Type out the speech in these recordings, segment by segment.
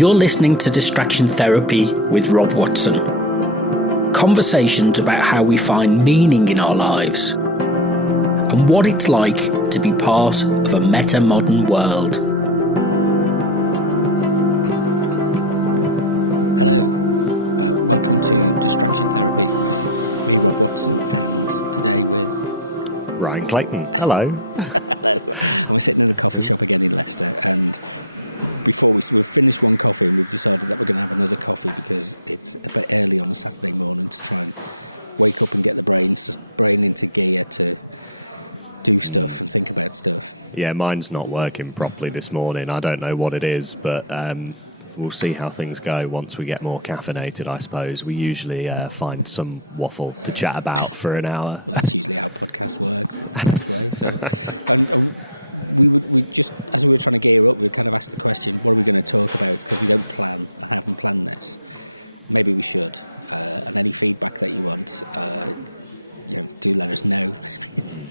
You're listening to Distraction Therapy with Rob Watson. Conversations about how we find meaning in our lives and what it's like to be part of a meta-modern world. Hello, welcome to Distraction Therapy with me, Rob Watson, and today with Ryan Clayton. Hello. Hello. And we're sitting in a coffee shop again in Leicester, and before we've finished one coffee and we've decided that we're going to have another coffee because it's a bit early on a Saturday morning to try and wake up and get the brain into gear to do stuff and think about stuff. Yeah, mine's not working properly this morning. I don't know what it is, but we'll see how things go once we get more caffeinated, I suppose. We usually find some waffle to chat about for an hour. Well, that's usually how podcast works. That's the best way. So, and we just, as we were trying to gear up, we kind of asked the question, what are we going to talk about? Because we don't plan, I haven't planned this. Maybe we should. And any feedback that you want, do let us know.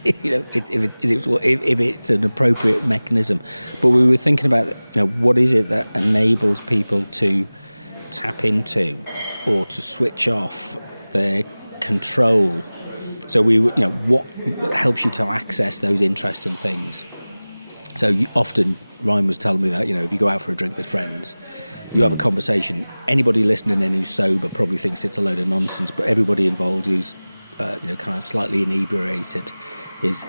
If it's an appropriate mechanism. But we were thinking about, what is it that enables people to tap into or to switch off their control? So what helps you to access those interesting things? So often, Ryan was telling me that, if you go out for a drink with friends, you have a conversation. Anybody listening in who's sober probably thinks it's a load of nonsense, but everybody involved who's kind of slightly inebriated is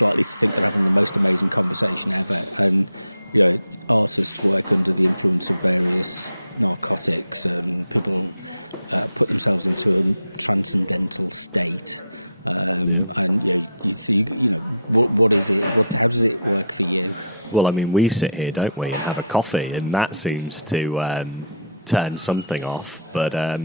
likely to think they're having the most amazing conversation ever. And artists work under the influence of various narcotics, and people put themselves into a transcendental state. What is it? How does it work for you? Well, I mean, we sit here, don't we, and have a coffee, and that seems to turn something off. But I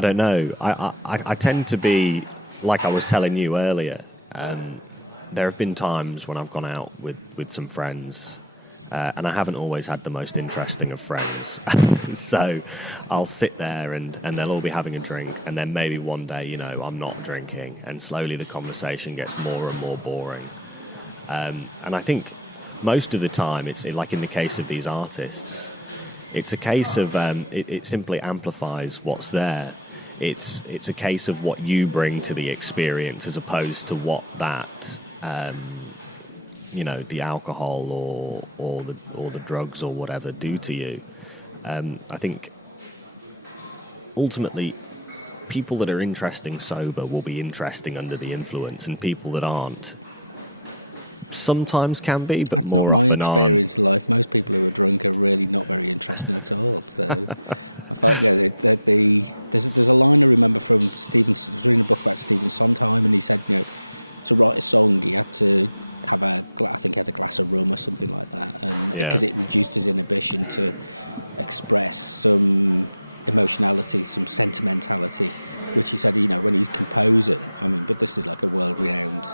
don't know. I tend to be, like I was telling you earlier, there have been times when I've gone out with some friends, and I haven't always had the most interesting of friends. So I'll sit there and they'll all be having a drink, and then maybe one day, I'm not drinking, and slowly the conversation gets more and more boring. And I think most of the time, it's like in the case of these artists, it's a case of it simply amplifies what's there. It's a case of what you bring to the experience as opposed to what that the alcohol or the drugs or whatever do to you. I think ultimately people that are interesting sober will be interesting under the influence, and people that aren't sometimes can be, but that's more not my often experience in life. Most people who are drunk are really not very interesting at all. So I find there's a line I remember from Stephen. I was reading a book about Stephen Sondheim, and he said to write a song he had to have I think he had a glass of rum or something like that, and because it reduced his inhibition to express some emotionality, some sentimentality, which he said when he's composing. I mean, but this is like a world-renowned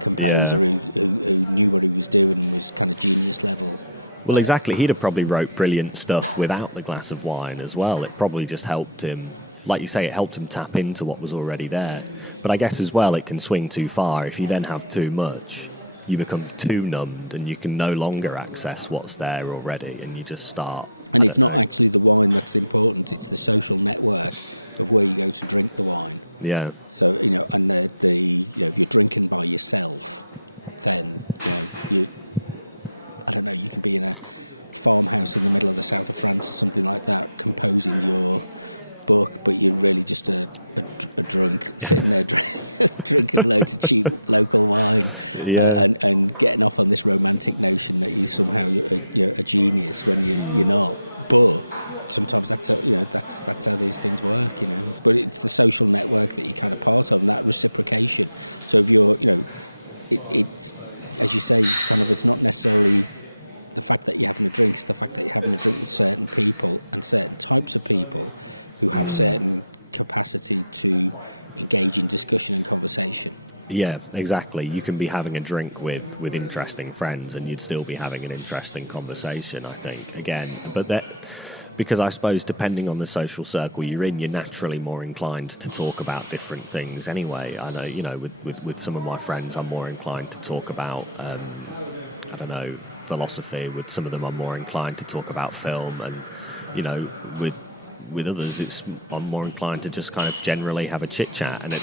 composer who knew what he was doing and was kind of genius level. Well, exactly. He'd have probably wrote brilliant stuff without the glass of wine as well. It probably just helped him, like you say, it helped him tap into what was already there. But I guess as well, it can swing too far. If you then have too much, you become too numbed and you can no longer access what's there already, and you just start. And it's not actually the wine that's important, it's the social network of where you go to drink the wine. Yeah. So, and if you're drinking by yourself, then, you can be in a farmhouse in the middle of the south of France or something like that, composing your book, but you're really just a drunk sitting there drinking loads of cheap local wine, and getting off on this romantic notion that you somehow you're a genius when you're not. But sometimes that's how these things work, But it's the social network that you're kind of part of, and that reciprocation. So if you're, it's as you say, it's not necessarily the fact that you're having a drink; it's the fact that you're having a drink with certain people and certain types of people who have certain capacity to engage in discussion and conversation. Yeah, exactly. You can be having a drink with interesting friends and you'd still be having an interesting conversation, I think, again. But that, because I suppose depending on the social circle you're in, you're naturally more inclined to talk about different things anyway. I know, with some of my friends, I'm more inclined to talk about, philosophy. With some of them, I'm more inclined to talk about film, and with others, I'm more inclined to just kind of generally have a chit chat. And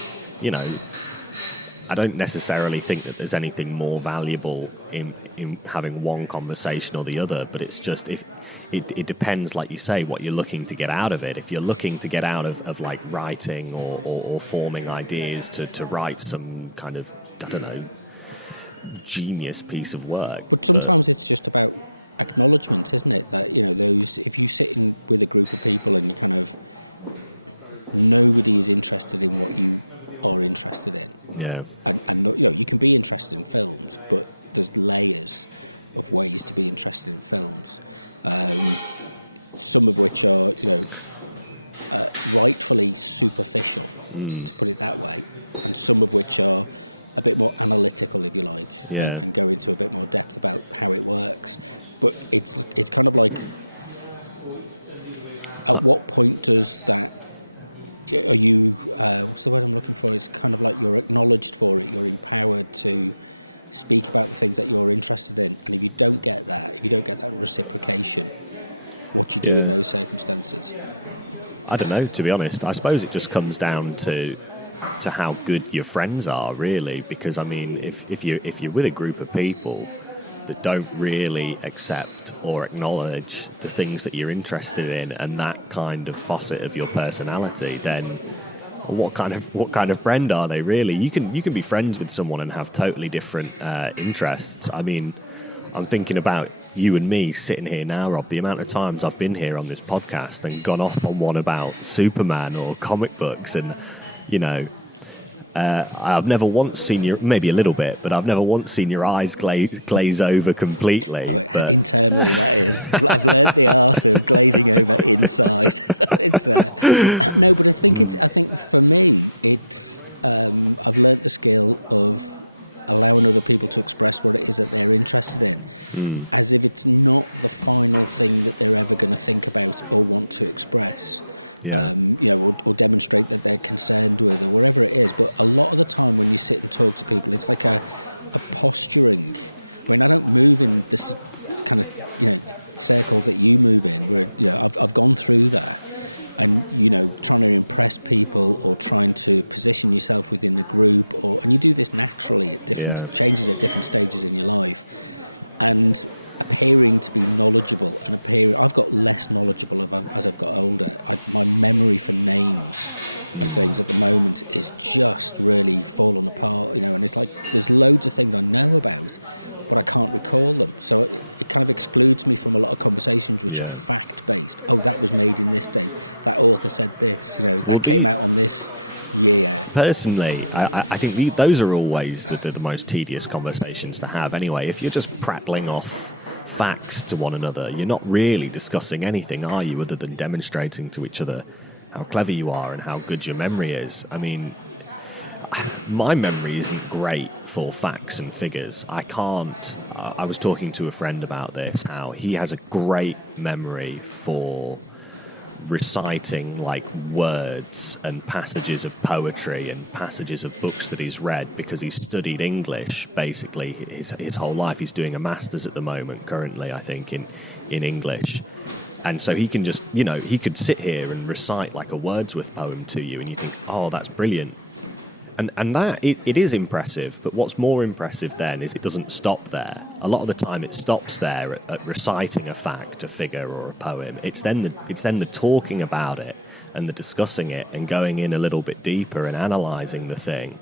I don't necessarily think that there's anything more valuable in having one conversation or the other, but it's just if it depends, like you say, what you're looking to get out of it. If you're looking to get out of like writing or forming ideas to write some kind of, I don't know, genius piece of work. But sometimes it's just about acknowledgement, isn't it? That, those, if you sit in with a group of people and you kind of, nobody is interested in what you are interested in. Yeah. And you can be interested in films, but there's layers of ways to be interested in films. Some of which are, rightfully superficial, to put it that way, and some of which are a bit more analytical, if you like, and go into a bit more depth about how it works. But it's kind of like, at what point does that, are you, what's the word I'm looking for? It's kind of like you're acknowledged for it, you're empowered to speak about the things that you're interested in. And if you don't get that, reciprocation, what do you do in those circumstances? I don't know, to be honest. I suppose it just comes down to how good your friends are, really. Because, I mean, if you're with a group of people that don't really accept or acknowledge the things that you're interested in and that kind of facet of your personality, then what kind of friend are they, really? You can be friends with someone and have totally different interests. I mean, I'm thinking about you and me sitting here now, Rob, the amount of times I've been here on this podcast and gone off on one about Superman or comic books, and I've never once seen your, maybe a little bit, but I've never once seen your eyes glaze over completely. Internally, that is. I've learnt the art of glazing over inside. It's no, but I think for me, it's I've learnt the skill of allowing other people to express what it is that they're interested in, as if it's not the final thing that they're ever going to think about or want to express. Or demonstrate that they're concerned with, or whatever it is. But a lot of the time when you sit and talk to people, it's like a posturing. I mean, I don't move in this kind of, circles that you move in, where, I've gone through that. And, trying to impress people or trying to position yourself within the group, and you do this naturally at different changes at different stages in your life. And appearing to be knowledgeable and I've got less knowledgeable as I've got older. My memory for names and things at the moment is just really fallen apart, and it's like there's loads of things I know about, but I can't recall them. So it kind of excludes me from a lot of conversations which are fact-based. Oh, that was made in this date. That author said this, that came out on this year. Personally, I think those are always the most tedious conversations to have anyway. If you're just prattling off facts to one another, you're not really discussing anything, are you, other than demonstrating to each other how clever you are and how good your memory is. I mean, my memory isn't great for facts and figures. I was talking to a friend about this, how he has a great memory for reciting like words and passages of poetry and passages of books that he's read, because he's studied English basically his whole life. He's doing a master's at the moment currently, I think, in English. And so he can just, he could sit here and recite like a Wordsworth poem to you and you think, oh, that's brilliant. And that, it is impressive, but what's more impressive then is it doesn't stop there. A lot of the time it stops there at reciting a fact, a figure, or a poem. It's then the talking about it and the discussing it and going in a little bit deeper and analysing the thing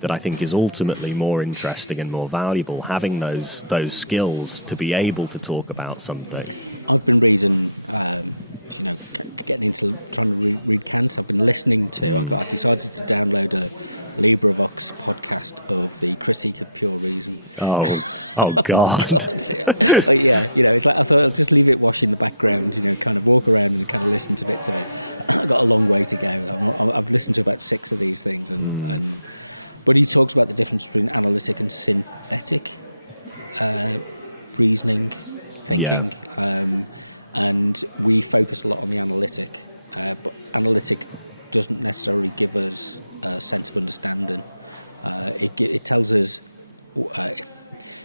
that I think is ultimately more interesting and more valuable, having those skills to be able to talk about something. I've been reading, getting into trying to read Kant. I've been listening to, I decided to download a LibriVox podcast of the Critique of Pure Reason. Oh God. But yeah, it's like I thought I'll just leave it wash in the background, kind of walk around and kind of listen to bits of it. I've got a long way to go. I've listened to about 6 of these things, but he talks about the difference between analytic and synthetic reasoning, thinking, and we focus a lot on the analytic, but analytic doesn't necessarily give us a sense of understanding. It tells us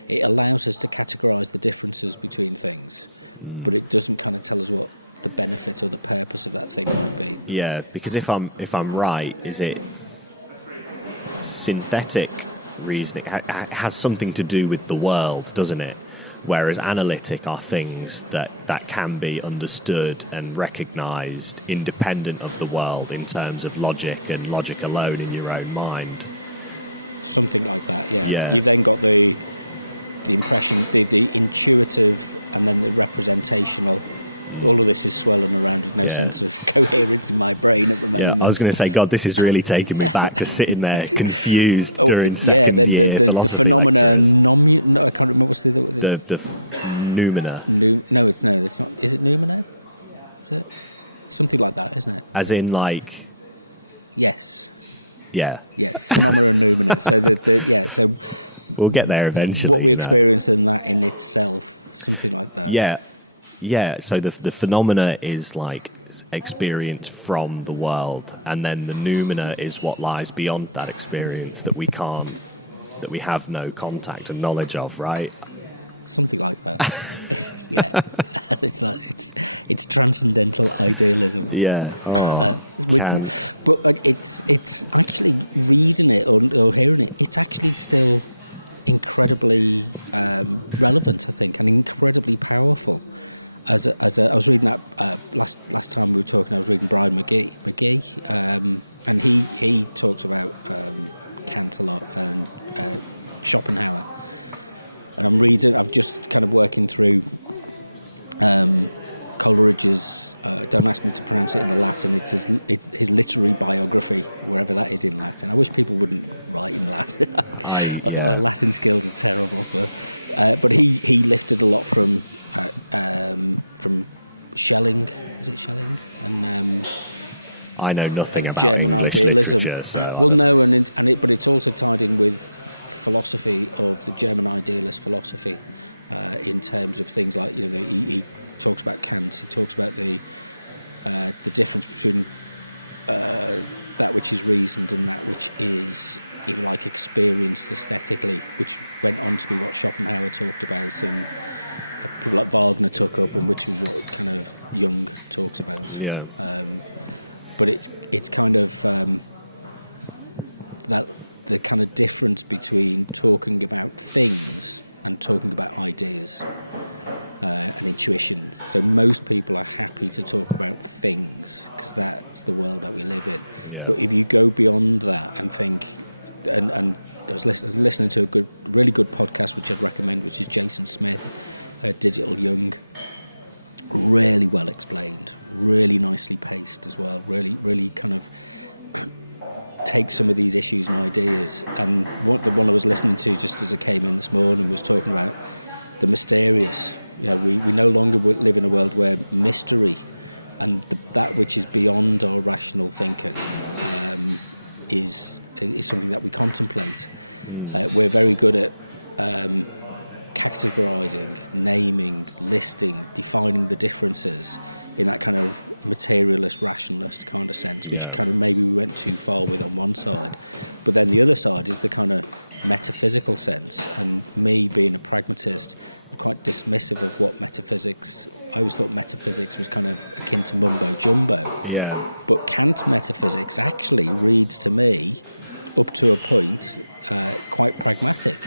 it allows us to categorize the differences between things, but it doesn't kind of tell us what the benefit or the purpose of that thing might be. Yeah, because if I'm right, is it synthetic reasoning? It has something to do with the world, doesn't it? Whereas analytic are things that can be understood and recognised independent of the world in terms of logic and logic alone in your own mind. Something like that, yeah. Yeah. You've then got the impression, the intuitive, and then the representational. All of this is swirling around with no sense of coherence in my brain at the moment. Yeah, I was going to say, God, this is really taking me back to sitting there confused during second year the phenomena. No, I can't remember what's the noumena. No, it's not. Is it noumena? Is it something like that? Isn't it? As in, like, yes. Yeah. Phenomena and noumena. So so we'll get there eventually. What we experience in that in itself, something like that. Yeah, so the phenomena is like experience from the world, and then the noumena is what lies beyond that experience that we have no contact and knowledge of, right? Something like that. Yeah, it's transcendental idealism. Yeah. But it's actually reading it or hearing it. It's actually still incredibly relevant, I think, and incredibly powerful. I was reading that last time we were talking, I was reading Brian McGee, and he talks about Kant a lot and Schopenhauer, and I'm just kind of working through Coleridge's don't ask me to pronounce it in the Latin, it's his literary biography, wherever that is in Latin. I wish people wouldn't write in Latin. Our Latin skills are terrible, but he lifted a lot from Schelling, is it Schelling? And I know nothing about German English idealism. So well, no, but it's also tied in with philosophy of the German idealist philosophy, in terms of things like, you know, he talks about Kant. He talks about the difference between that which is reasoned and that which is, if you like, experienced aesthetically, which went on to be what Schopenhauer talked about and people like Wagner took up, and which was what kind of Jung talks about. Yeah. But it's kind of that the kind of difference between talking about things and talking about ideas and intuition. So most people are happy to talk about things because that's the world that we live in. Yeah. But if you go beyond that and think, and I was listening to a really good podcast which I'd recommend, which is Jason Smith, Digital Jung. Really well explained, really nicely paced as well, really kind of take some of these issues and ideas. And the one I was listening to just as I came in this morning was talking about the mysterious. You know, we no longer live in a world where mystery and that which is beyond our rational thinking is something that we contemplate. We're very good at categorizing, naming, listing, defining the differences in that kind of materialist, rationalist kind of sense, which kind of maybe we went too far with on one side. But then the other side is the kind of metaphysical sense, and me being a pragmatist, I'm quite dismissive of what metaphysics. I always thought metaphysics was kind of akin to mumbo jumbo. Yeah. But Kant metaphysics actually reads to me, up to a point, quite pragmatic.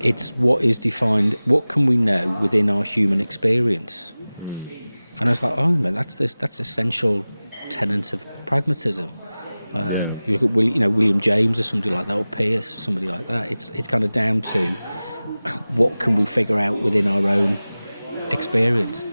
It's what is defined, what can we know within our human experience? And I was like, oh man, that's essential tenet of pragmatism. You look at William James or somebody like that, or Peirce or somebody like that. It's kind of down to what can we figure out within our own experience.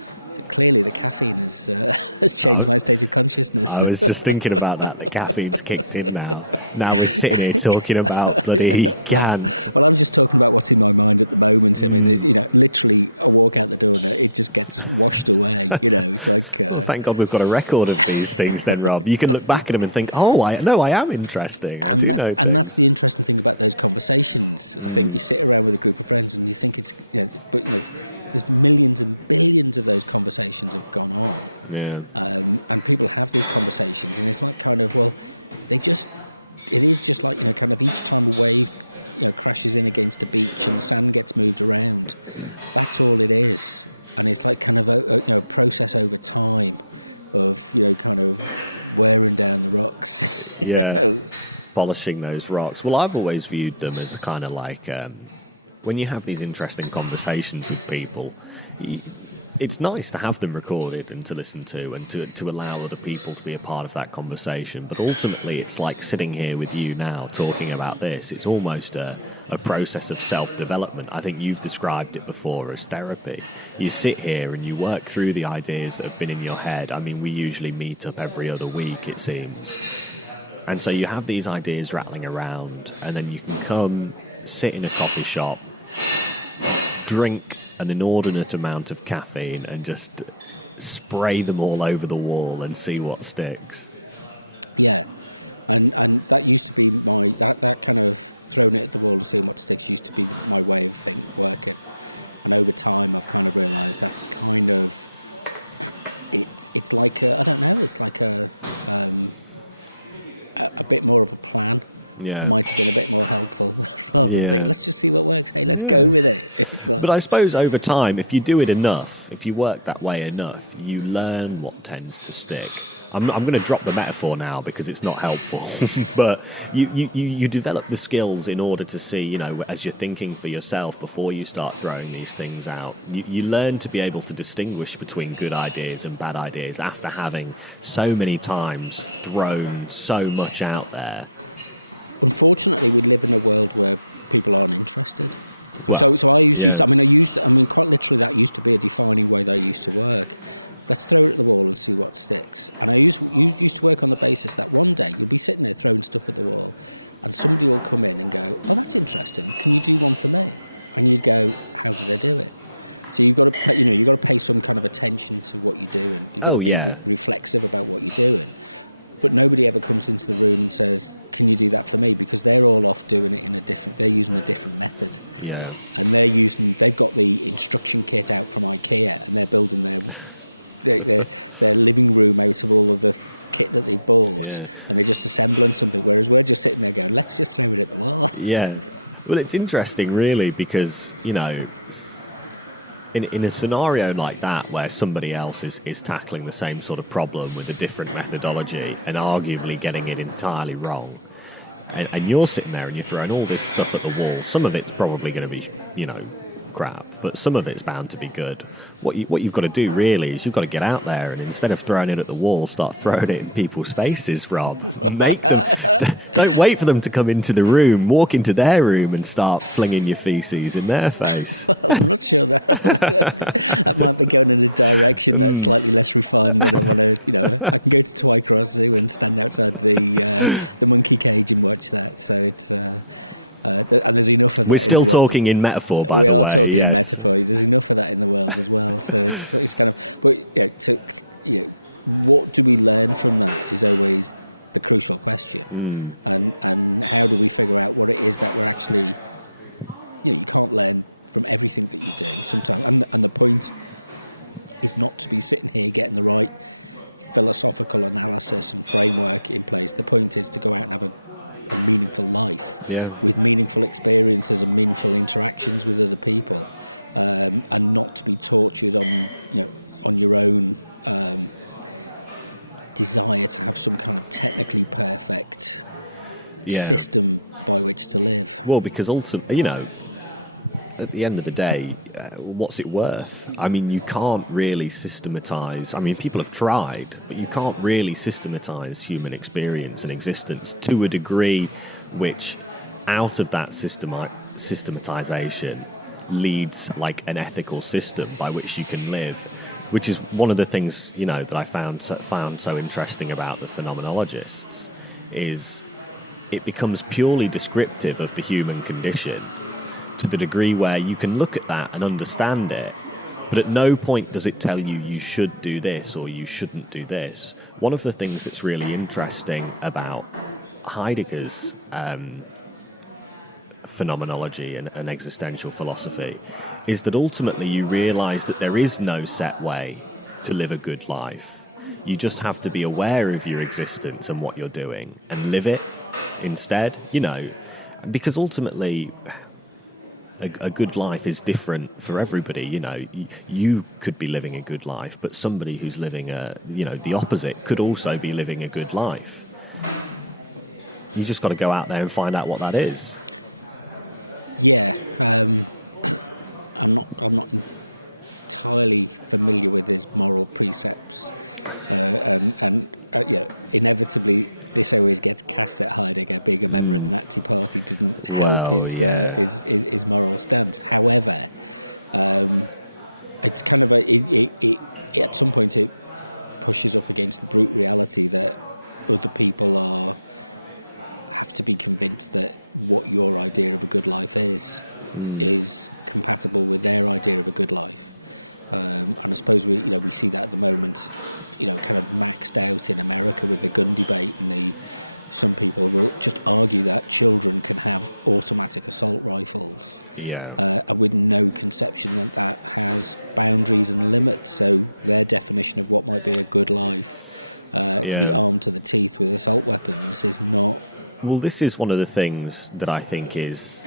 Clearly, the caffeine has changed my state of consciousness. I was just thinking about that. The caffeine's kicked in now. Now we're sitting here talking about bloody Kant. Well, I'm just talking about what's in my mind at the moment. I mean, literally, I walk out the door and it just gets washed away. It's like. Well, thank God we've got a record of these things, then, Rob. You can look back at them and think, "Oh, I am interesting." And that's the interesting thing about those conversations. I think you sit around with a group of friends and you think it's, there's millions and billions of those conversations have gone on. Yeah. And people have these conversations, and it's like kind of, well, it is just like, kind of each time a wave crashes in against a beach and the sand gets moved around. That's all it is, and it's like kind of a process over time of kind of wearing down the rocks. Yeah, polishing those rocks. Well, I've always viewed them as a kind of like when you have these interesting conversations with people, it's nice to have them recorded and to listen to and to allow other people to be a part of that conversation. But ultimately, it's like sitting here with you now talking about this. It's almost a process of self-development. I think you've described it before as therapy. You sit here and you work through the ideas that have been in your head. I mean, we usually meet up every other week, it seems. And so you have these ideas rattling around, and then you can come, sit in a coffee shop, drink an inordinate amount of caffeine and just spray them all over the wall and see what sticks. Yeah, and that used to be that kind of throwing it at the wall and seeing what sticks used to be my way of working. And over time, I've kind of realised that's kind of it's like it's like a bit more of a plan. Yeah. Might have been a bit more helpful rather than thinking, let's just see what works. Hey, let's go with it. It's like, but I suppose over time, if you do it enough, if you work that way enough, you learn what tends to stick. I'm going to drop the metaphor now because it's not helpful. But you develop the skills in order to see, as you're thinking for yourself before you start throwing these things out, you learn to be able to distinguish between good ideas and bad ideas after having so many times thrown so much out there. Unfortunately, we live in a world where people aren't interested. Well, so I quite literally that used to be a defining way that I used to work. Let's throw it at the wall and see what sticks. And I used to work on the basis that one day you'll be sitting there throwing stuff at the wall, and somebody will come in and go, "Oh, that's interesting. Can you do one for me?" And you'd go, "How did I do it?" So you've got to pay, you've got to pay some kind of attention to what you do, and you've got to be reflexive about what you're doing. But nobody ever comes into the room and says, "Can you do that for me?" Because they're all off doing it they're using a different method. Yeah. And they've got the instruction kit out from IKEA, and they're building their living room out of all of the kit that they bought, and they're just assembling something. Whereas we're just sitting there going, "Let's just throw it at the wall." Yeah. Well, it's interesting, really, because in a scenario like that where somebody else is tackling the same sort of problem with a different methodology and arguably getting it entirely wrong, and you're sitting there and you're throwing all this stuff at the wall, some of it's probably going to be, crap, but some of it's bound to be good. What you've got to do really is you've got to get out there and instead of throwing it at the wall, start throwing it in people's faces, Rob. Make them. Don't wait for them to come into the room. Walk into their room and start flinging your feces in their face. Well, I'm not sure that might be going in a direction that's slightly less refined than I want to. I can go to Twycross Zoo and stand outside the monkey cage and watch that. So it's. And there's enough of that. We're still talking in metaphor, by the way. We are talking in metaphor. There's enough of that in the world as well. So it's kind of. But what do we learn from that is always the crucial question. And how do we figure out what it is that we're actually. You can't learn from everything that you do sometimes, and the point is not to be sitting here getting the right philosophical analysis and framework in place. The point is to go out and have a meaningful life with meaningful experiences and meaningful interactions with other people, and not to be tortured on your own desire to have some kind of technically perfect system by which to live. Well, because ultimately, at the end of the day, what's it worth? I mean, you can't really systematise. I mean, people have tried, but you can't really systematise human experience and existence to a degree which, out of that systematisation, leads like an ethical system by which you can live, which is one of the things that I found so interesting about the phenomenologists. Is it becomes purely descriptive of the human condition, to the degree where you can look at that and understand it, but at no point does it tell you should do this or you shouldn't do this. One of the things that's really interesting about Heidegger's phenomenology and existential philosophy is that ultimately you realise that there is no set way to live a good life. You just have to be aware of your existence and what you're doing and live it instead, because ultimately a good life is different for everybody. You know, you could be living a good life, but somebody who's living the opposite could also be living a good life. You just got to go out there and find out what that is. Yeah, I'm not entirely familiar with his moral precepts, and inevitably this always gets cast at Heidegger. Being a member of the Nazi Party didn't help his moral stance. However, it's kind of at some point it pushes up against the brute reality that other people have to be convinced that what your idea of a good life is compatible with their idea of a good life. And I suppose we see that at the moment, kind of maxed out in America with the gun debate, and some people will just argue that children can have automatic assault rifles, and with no conception that has boundaries and limits. So their definition of what might be a good life, to be armed to the teeth with assault weapons, is not. Well, this is one of the things that I think is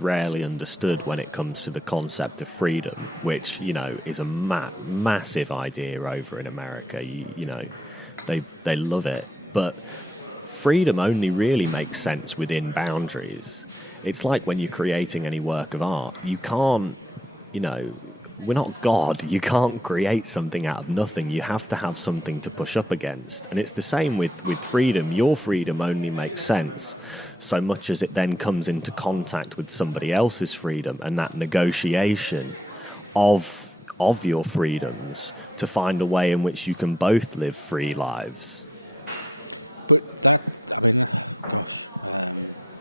rarely understood when it comes to the concept of freedom, which is a massive idea over in America. They love it, but freedom only really makes sense within boundaries. It's like when you're creating any work of art, you can't, we're not God. You can't create something out of nothing. You have to have something to push up against, and it's the same with freedom. Your freedom only makes sense so much as it then comes into contact with somebody else's freedom, and that negotiation of your freedoms to find a way in which you can both live free lives. But that,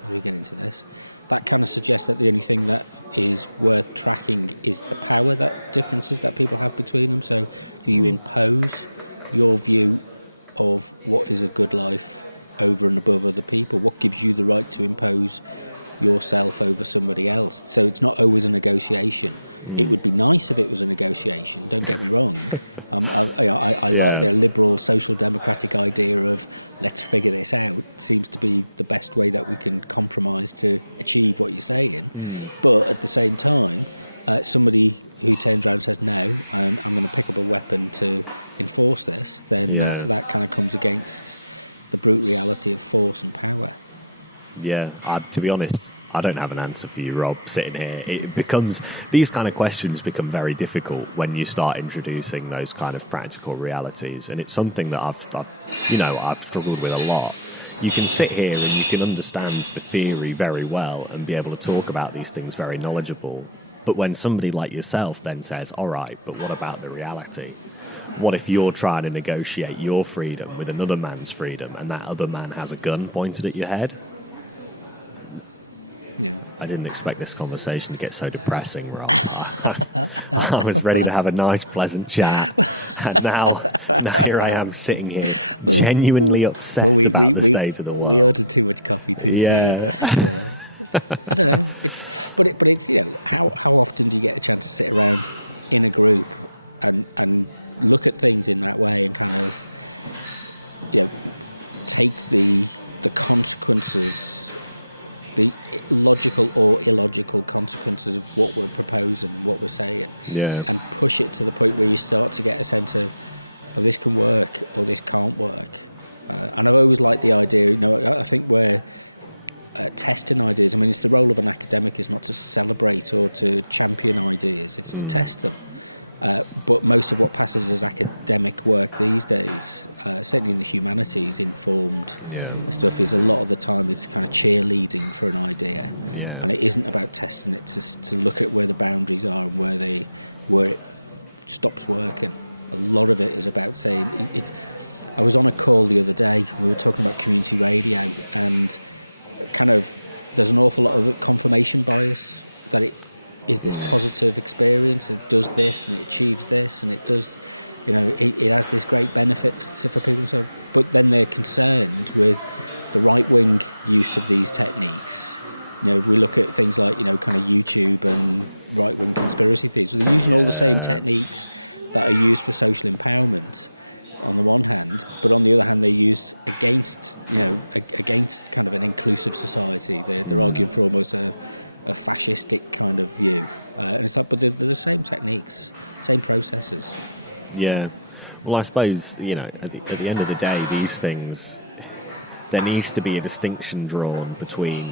we get into this. That kind of suggests that the only thing that is worth tracking is the power differences that people have between them. So do you impose your view of what is a good life over and above other people? What gives you the right to impose yourself over somebody else? So it's not always a negotiation. It would be nice if it was a negotiation, don't get me wrong. I like the liberal social democratic idea of let's figure this out. Seems to be the best way that we can compromise to achieve what you're saying. But at the same time, somebody who turns around and says no, I'm going to pick up a weapon to enforce this, then that kind of comes against the brute reality of force and power. Yeah, to be honest, I don't have an answer for you, Rob, sitting here. These kind of questions become very difficult when you start introducing those kind of practical realities. And it's something that I've struggled with a lot. You can sit here and you can understand the theory very well and be able to talk about these things very knowledgeable. But when somebody like yourself then says, all right, but what about the reality? What if you're trying to negotiate your freedom with another man's freedom and that other man has a gun pointed at your head? Yeah. I didn't expect this conversation to get so depressing, Rob. I was ready to have a nice, pleasant chat, and now here I am sitting here, genuinely upset about the state of the world. We ordered too much coffee too soon. I don't know. It's how often do you get a chance to sit around in a group and look at things in that way and kind of take the consequences, the logical or illogical consequences of what we're proposing and what we're saying, and push it to the point where you start to get a sense of, oh, this can work or this can't work. And I've always liked the idea, I think we're testing ideas. I mean, it's the role of an academic is not to celebrate or to champion ideas, it's to test them. But most of what passes as academic work these days, certainly in the humanities, informed stuff, is a lot of the time it's kind of cheerleading for an idea, and it isn't about testing it. To look at where the boundaries are and where it stops working. A lot of it is about saying it's. I was on a call the other day. We were talking about community radio, and kind of there's an awful lot of confirmation bias that it is this positive experience, it does this and it achieves this and it does, it has this great benefit for people. So, but then they're concerned with the right-wing use of these techniques. If we look at things like, kind of YouTube and right-wing conspiracy theories, so they're using all the same techniques that are used for social empowerment, on the one hand, but on the other hand, they're used against, against kind of an inclusive society. They're arguing for almost a fascistic kind of view. And it's like, but they're the same techniques, same processes. Yeah. Well, I suppose, at the end of the day, these things, there needs to be a distinction drawn between,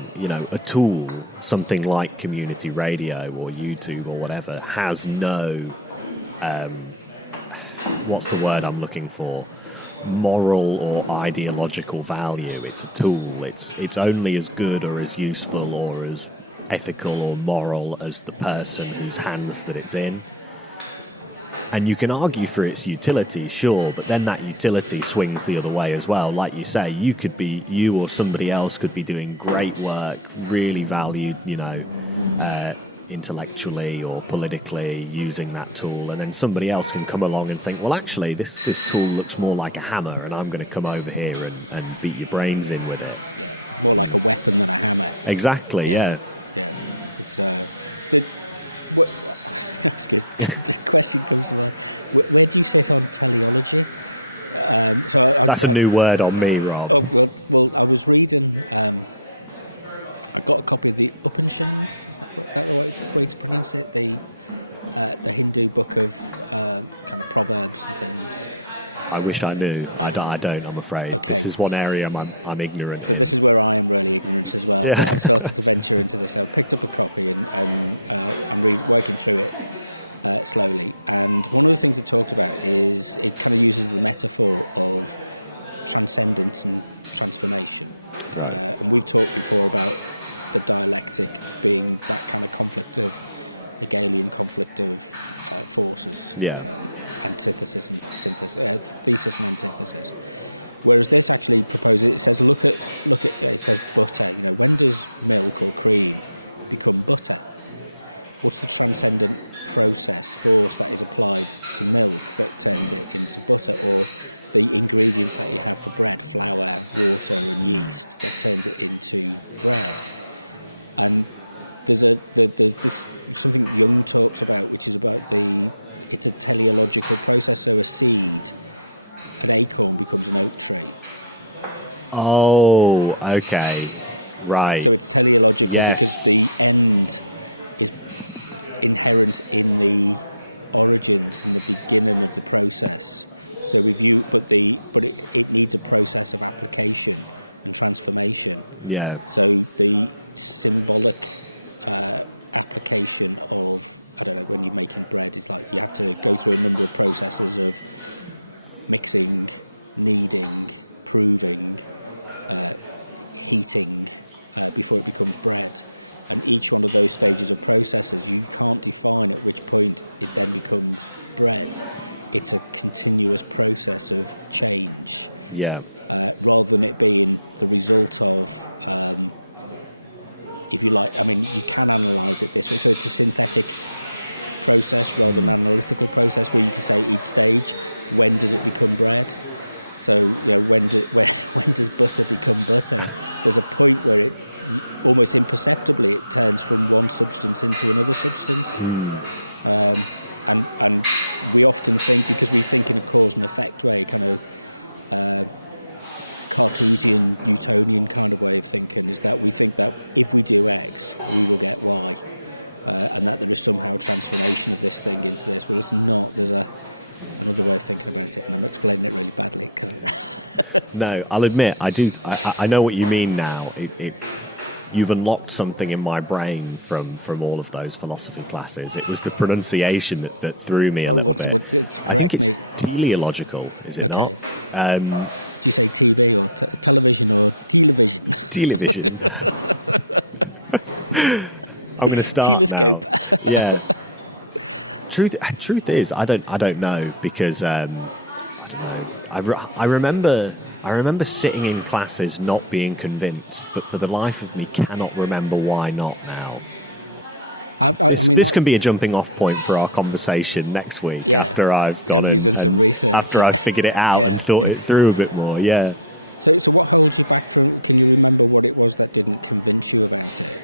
a tool, something like community radio or YouTube or whatever, has no, what's the word I'm looking for? Moral or ideological value. It's a tool. It's only as good or as useful or as ethical or moral as the person whose hands that it's in. And you can argue for its utility, sure, but then that utility swings the other way as well. Like you say, you or somebody else could be doing great work, really valued, intellectually or politically using that tool, and then somebody else can come along and think, well, actually, this tool looks more like a hammer, and I'm going to come over here and beat your brains in with it. Yeah, more like a weapon than a hammer. Exactly, yeah. Yeah. It's that's good. The question comes to mind. Where do you sit on teleology? That's a new word on me, Rob. Oh well, I was reading. I got a copy of the Upanishads. Is that the right way to pronounce it? The Hindu book of kind of proverbs and things. I wish I knew. I don't, I'm afraid. Okay. This is one area I'm ignorant So in. this is where I am really ignorant as well. Yeah. But I started to venture into this. So I picked up a copy and I'm working through it slowly. And one of the things it talked about is it kind of uses the metaphor of transcendence and transformation. And we've talked before about the dialectic being that kind of conflict of Hegelian conflict of forces, antithesis and synthesis, thesis and antithesis. Whereas this actually proposes, it says, look at it says butter. When does milk or cream become butter? What's the transcendent force that is applied to milk that turns it into butter, or the ingredients that you have for bread, flour, water, and yeast, that turns it into bread? And there's this something Jung talks about, which is about it's a teleological process. So a seed, an acorn becomes an oak tree. Oh, okay, right. So it's teleological because the end is inherent in the origins, in the beginning of the process. So it needs a process of application and transformation. Yeah. So the symbolic application of, I don't know, when you're making bread, it's like you have to go through a number of processes of mixing, kneading, proving, heating before it becomes bread. And each one of those stages of processes, you can't define at which point it then becomes bread. It's a continuous process of change. Yeah. Rather than it being the result of, if you like, you can analyse it this way. So it's a synthetic process rather than an analytical process, where you can say each stage, when does it become bread? So, when does butter become butter? There's a point where it almost imperceptibly it turns from one substance into another substance. And we often think, because we think in a cause and effect way, kind of Cartesian, Newtonian kind of way of thinking, is that we think that if we do X, we will get Y, and that there is somehow a transformation of this thing into this. Well, it's not. There's another way of thinking about it, and I'm explaining it really badly. No, I'll admit, I do. I know what you mean now. You've unlocked something in my brain from all of those philosophy classes. It was the pronunciation that threw me a little bit. It's correct, I think mate. it's teleological, is it Okay. not? Do you say TV or television or television? Television. I'm going to start Telescope. now. Yeah. Truth is, I don't know, because I don't know. I remember sitting in classes not being convinced, but for the life of me cannot remember why not now. This can be a jumping off point for our conversation next week, after I've gone You've done some research. After I've figured it out and thought it through a bit more, yeah. So what holds you back from, can you remember what it was that didn't convince you about it?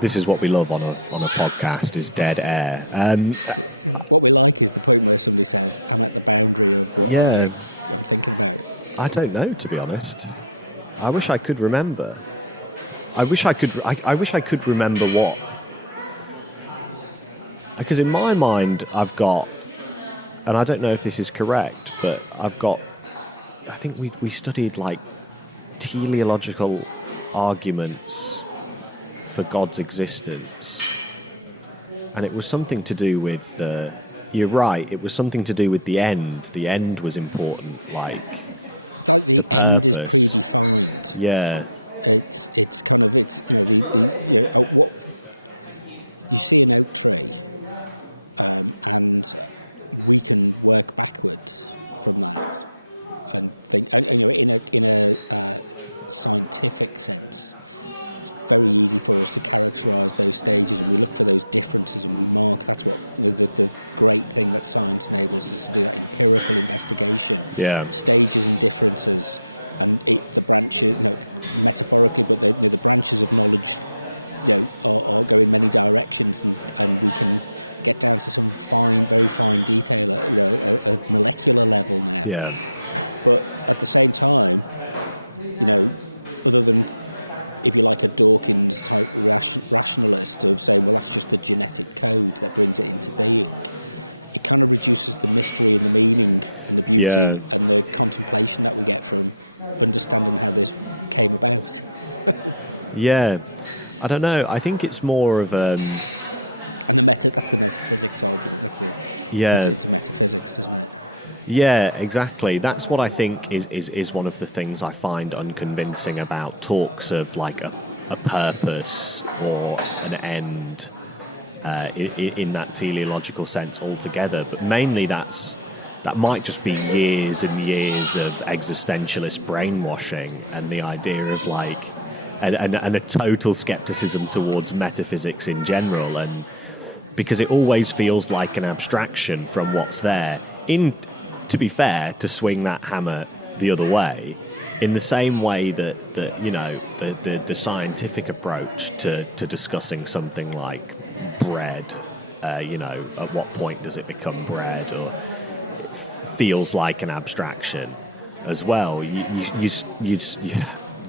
This is what we love on a podcast, is dead air. What we like is the point where somebody says, I'm at the boundary of what I'm thinking about. I don't know, to be honest. I wish I could remember. I wish I could remember what. Because in my mind, I've got, and I don't know if this is correct, but I've got, I think we studied like teleological arguments for God's existence, and it was something to do with you're right, it was something to do with the end. The end was important, like it's like the end is predefined. Yeah, it's kind of, it's, you know, the what you see an oak tree, and we can work backwards from that and think, and, you know, in a scientific sense, it's very easy for us to characterize those stages, and we look for those differences and we mark. That's what, you know, the great thing that science enables us to do, that empirical investigation. Stages and differences, and the branches, you know, metaphorically, but the branches of knowledge, you know, are go in many directions, and we can get down to some very fine detail at, you know, a molecular level now. But at the same time, you know, other than, if you like, a Dawkins type rationalist of saying, well, that's just the genetic code that brings it into being, it kind of reduces the mystery and the meaning and the beauty and the contemplation that we get from understanding how this came about. I don't know. I think it's more of and that's the metaphysics argument. Puts it into metaphysics, doesn't it? Yeah, exactly. That's what I think is one of the things I find unconvincing about talks of like a purpose or an end in that teleological sense altogether. But mainly that might just be years and years of existentialist brainwashing and the idea of like and a total skepticism towards metaphysics in general, and because it always feels like an abstraction from what's there. To be fair, to swing that hammer the other way, in the same way that you know, the scientific approach to discussing something like bread, you know, at what point does it become bread, or feels like an abstraction as well.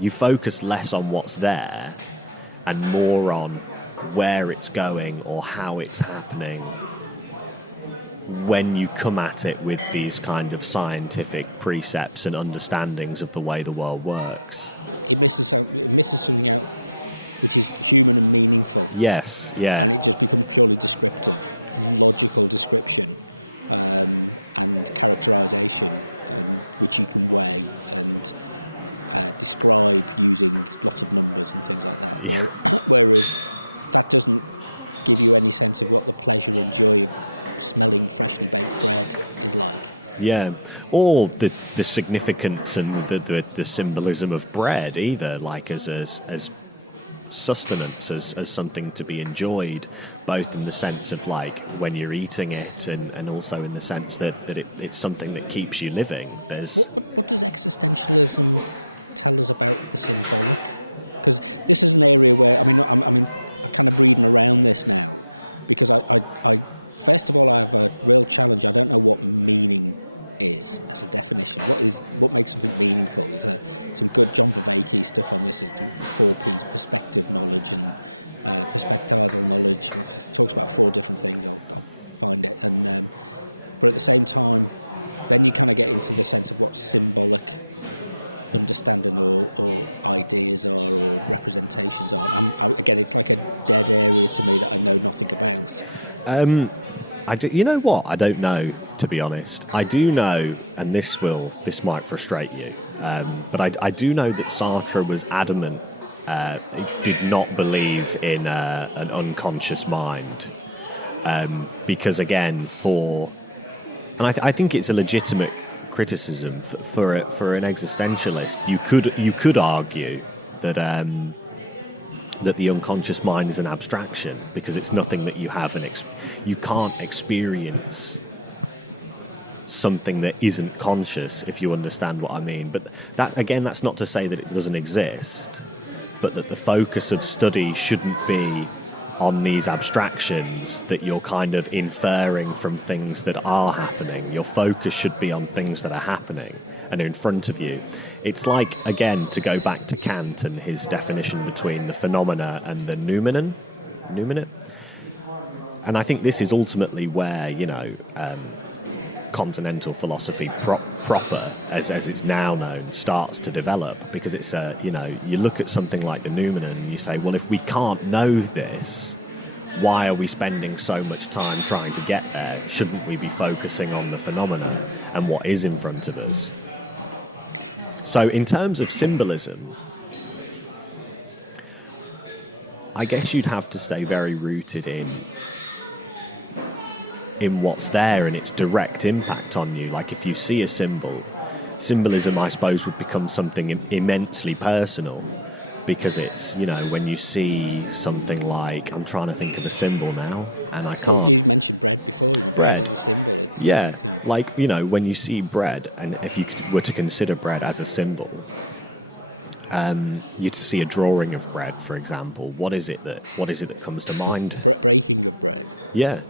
You focus less on what's there and more on where it's going or how it's happening when you come at it with these kind of scientific precepts and understandings of the way the world works. It misses something out which is human and meaningful. Yes, yeah. And it just becomes purely descriptive, logical description, and characterization, which you can weigh and describe using lots of numbers and things like that. Whereas that doesn't give you any sense of what the pleasure and joy of smelling freshly baked bread is like. Yeah, or the significance and the symbolism of bread either, like as sustenance, as something to be enjoyed, both in the sense of like when you're eating it, and also in the sense that it's something that keeps you living. There's what does existentialism tell us about the symbolic? Because this is an area where I'm kind of breeding around this now, because I first of all, I have a real challenge. I don't know what meaning is as a definition. What makes something meaningful? There's some good John Vervaeke stuff on this. Is the 4 P's: perspective, knowledge, and perspectival knowledge. It talks about 4 different things. I'll find it. And but at the same time, then you kind of get into the sense of what symbolic understanding or ideas are, or representations are. Again, it's like a dead area to me that I know nothing about. You know what? I don't know, to be honest. I do know, and this might frustrate you, but I do know that Sartre was adamant, did not believe in an unconscious mind, because again, I think it's a legitimate criticism for an existentialist. You could argue that that the unconscious mind is an abstraction, because it's nothing that you have you can't experience something that isn't conscious, if you understand what I mean. But that's not to say that it doesn't exist, but that the focus of study shouldn't be on these abstractions that you're kind of inferring from things that are happening. Your focus should be on things that are happening and are in front of you. It's like, again, to go back to Kant and his definition between the phenomena and the noumenon. And I think this is ultimately where, continental philosophy proper, as it's now known, starts to develop, because it's you look at something like the noumenon and you say, well, if we can't know this, why are we spending so much time trying to get there? Shouldn't we be focusing on the phenomenon and what is in front of us? So in terms of symbolism, I guess you'd have to stay very rooted in what's there and its direct impact on you. Like if you see a symbolism, I suppose, would become something immensely personal, because it's, when you see something like, I'm trying to think of a symbol now, and I can't. Oh, you mentioned bread before. Bread is a symbol. It's when you see bread, and if you were to consider bread as a symbol, you'd see a drawing of bread, for example. What is it that comes to mind? Breaking of bread. Yeah.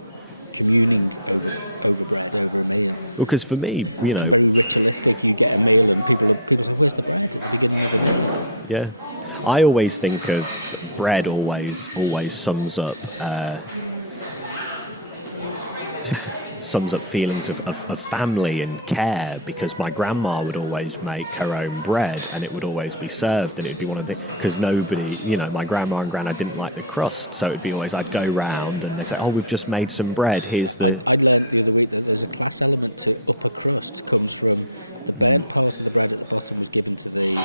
Communing over bread, over a meal. Well, because for me, it's very ritualistic. You get a meal, and people say, "Where's the bread?" at the beginning of a meal. Yeah, I always think of bread. Always sums up feelings of family and care, because my grandma would always make her own bread, and it would always be served, and it'd be one of the, because nobody, my grandma and granddad didn't like the crust, so it'd be always, I'd go round and they'd say, oh, we've just made some bread, here's the... I'd learnt the other week that there's a class element to upper crust. Comes from the burnt part of the bread at the bottom was given to the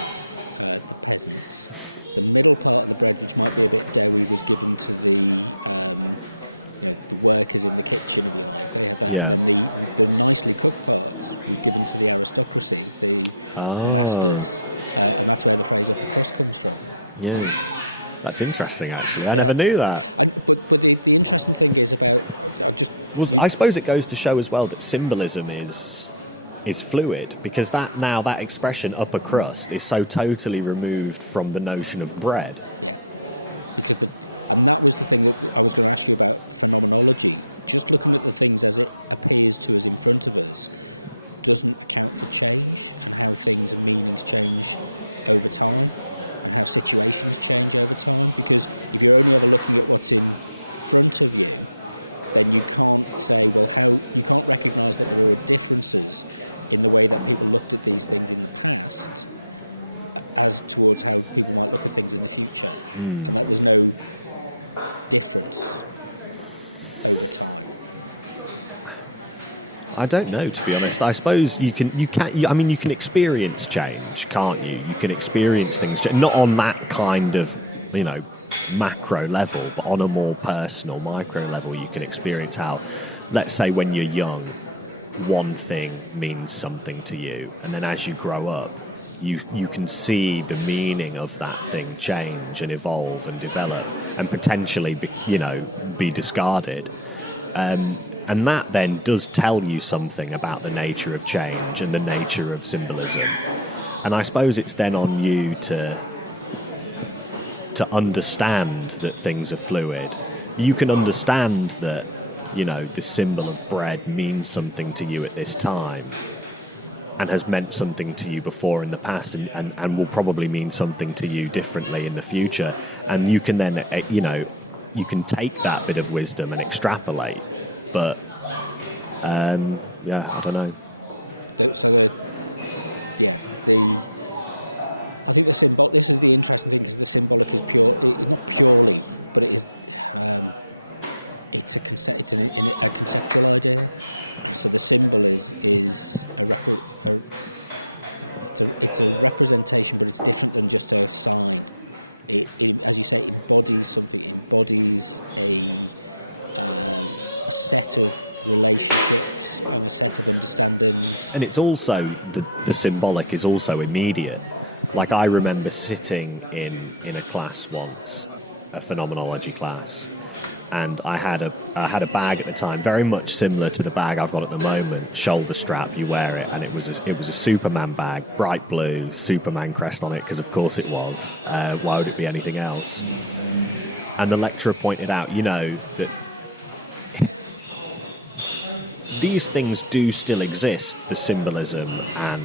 peasants. The middle part of the bread, which might be a bit doughy, was given to the workers in the kitchen, if you like. They had that. Yeah. And then the nicely cooked parts was given to the aristocracy, the masters. And that's where the phrase upper crust comes from. Yeah. That's interesting, actually. I never knew that. But the interesting thing is about... I suppose it goes to show as well that symbolism is fluid, because that expression upper crust is so totally removed from the notion of bread. Yeah. Because and that was the thing that I was going to ask you about phenomenology. Just looking at the things as it appears to us in front of us doesn't account for change, and how things and meanings change over time, and how situations change over time. Because if you're only ever looking at what's in front of you, then you can't say, you can't recognise that there are differences in the way that people looked at these things in the past as towards how people might look at things in the future. And that there's no difference over time. I don't know, to be honest. I suppose you can experience change, can't you? You can experience things, not on that kind of, macro level, but on a more personal, micro level, you can experience how, let's say when you're young, one thing means something to you, and then as you grow up, you can see the meaning of that thing change and evolve and develop and potentially be discarded. And that then does tell you something about the nature of change and the nature of symbolism. And I suppose it's then on you to understand that things are fluid. You can understand that, the symbol of bread means something to you at this time, and has meant something to you before in the past, and will probably mean something to you differently in the future. And you can then, you can take that bit of wisdom and extrapolate. But, I don't know. I think the symbol. This is the interesting thing, because the symbolic is not purely, but it is. It's a conceptual idea. So the symbol is it's a representation, but it's different than just a sign. It as you say, embodies something. It embodies a set of relationships and a set of understandings. And it's also the symbolic is also immediate. Like, I remember sitting in a class once, a phenomenology class, and I had a bag at the time, very much similar to the bag I've got at the moment. Shoulder strap, you wear it, and it was a Superman bag, bright blue, Superman crest on it, because of course it was. Why would it be anything else? And the lecturer pointed out, that these things do still exist, the symbolism and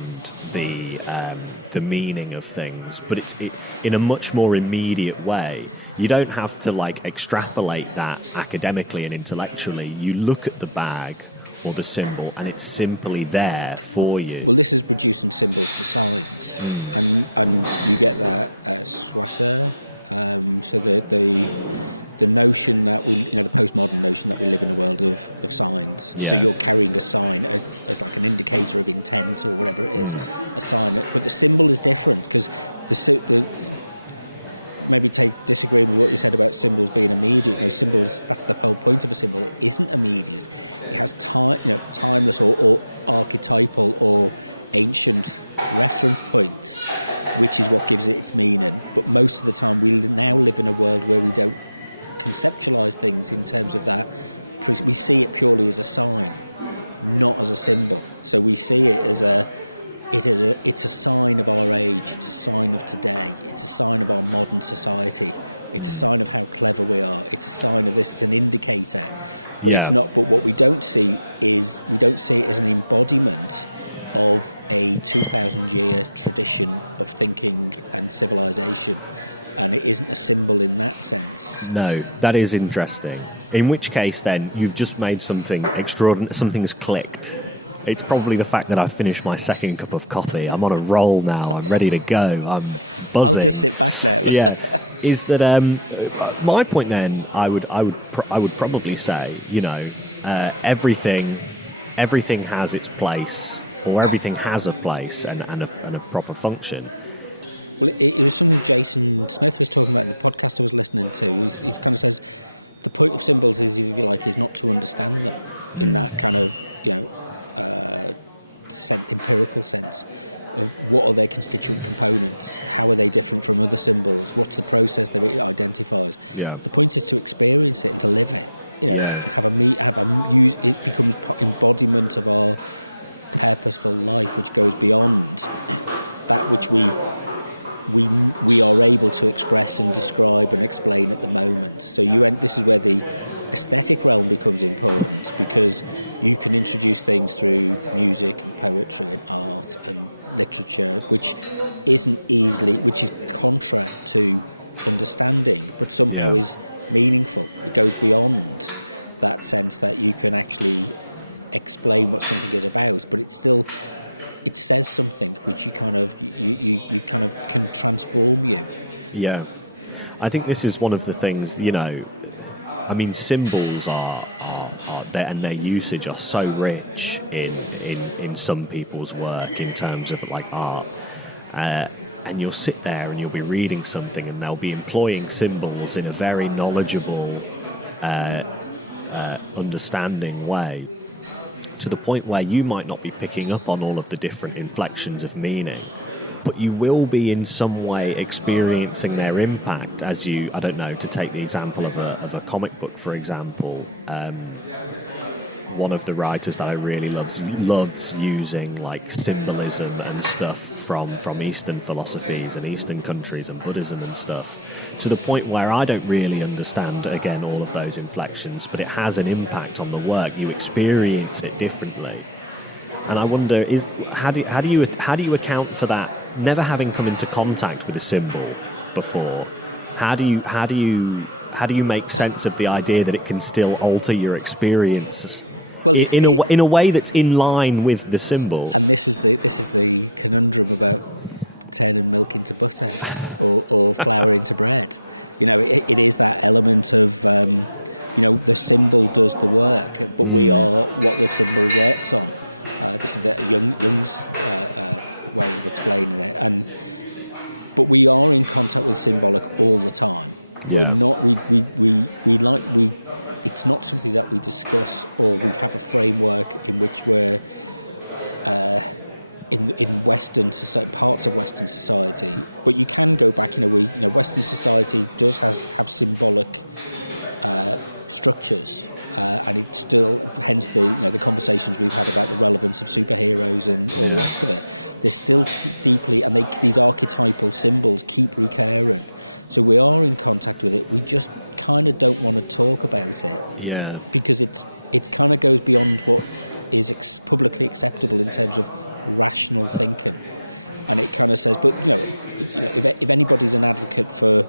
the meaning of things, but it's in a much more immediate way. You don't have to extrapolate that academically and intellectually. You look at the bag or the symbol, and it's simply there for you. Well, this is reducing symbols to signs, and you get that Swasser. So the notion that the postmodern notion that we live in a world of signs. Yeah. So you're carrying a sign as like an indicator of intent or whatever it is, a sign. But the symbol is different, because the maybe disagree with what you said about symbols being immediate. Symbols, that's the whole point of a symbol. It isn't immediate. It has timeless or archetypal or ancient reference points, which is what gives it its meaning. But most of the time, we now live in a world where we don't conceptualize things in terms of that. We see it purely as a sign, not as a symbol. So we see it as it's a sign of our age, it's a sign of today, it's a sign of our modern society, it's a sign of how clever we are, it's a sign of this, it's an indicator. But it's not. But what we don't see is, we don't see it as an embodiment of a 2,000-year tradition of thinking and civilization. And it isn't a symbol in that sense. No, that is interesting. In which case, then, you've just made something extraordinary. Something's clicked. It's probably the fact that I've finished my second cup of coffee. I'm on a roll now. I'm ready to go. I'm buzzing. I'll just sit back there. Yeah, is that my point? Then I would probably say, everything has its place, or everything has a place and a proper function. Well, it was something Jason Smith was talking about in the podcast I was listening to. He kind of says the point of symbols is, if you like, is not to understand them in that kind of empirical sense of what are their constituent components, how are they different from other symbols, what's the process that it identifies. Yeah. The point is to experience it and to live it. It becomes embodiment of our purposeful life, which goes beyond that which we are able to express and describe and explain at the moment. So this is where the aesthetic realm becomes important, because you can introduce things through music and poetry and art and literature, which is contrary to understanding, but somehow is meaningful. It goes beyond that sense that you can actually explain what something is about, but it says something which you kind of can transform you. Yeah, I think this is one of the things. Symbols are there, and their usage are so rich in some people's work in terms of art. And you'll sit there and you'll be reading something, and they'll be employing symbols in a very knowledgeable, understanding way, to the point where you might not be picking up on all of the different inflections of meaning, but you will be in some way experiencing their impact as you, to take the example of a comic book, for example. One of the writers that I really loves using symbolism and stuff from Eastern philosophies and Eastern countries and Buddhism and stuff, to the point where I don't really understand, again, all of those inflections, but it has an impact on the work. You experience it differently. And I wonder, how do you account for that? Never having come into contact with a symbol before, how do you make sense of the idea that it can still alter your experience? Well, in a way that's in line with the symbol. And this is the conundrum about turning milk into butter or flour into bread. It is that element of the symbol does the work, but we are what the symbol works on. This is Jung's way of explaining it, but we are in contact with symbolic all the time. We're not. It's not something that we discuss, or we have a framework in which we're in Western society, parts of Western society. But you can go back. Western society does have symbolic structures. And it's still, hence the conversations we've had about the relevance of superheroes and all the rest of it. They're still deeply, and these archetypal symbols keep recurring. So we are in contact with it. We just kind of don't want to talk about it. Yeah. Because it kind of goes beyond what is publicly acceptable in terms of rational thinking. And it kind of says, but if anybody's an advocate for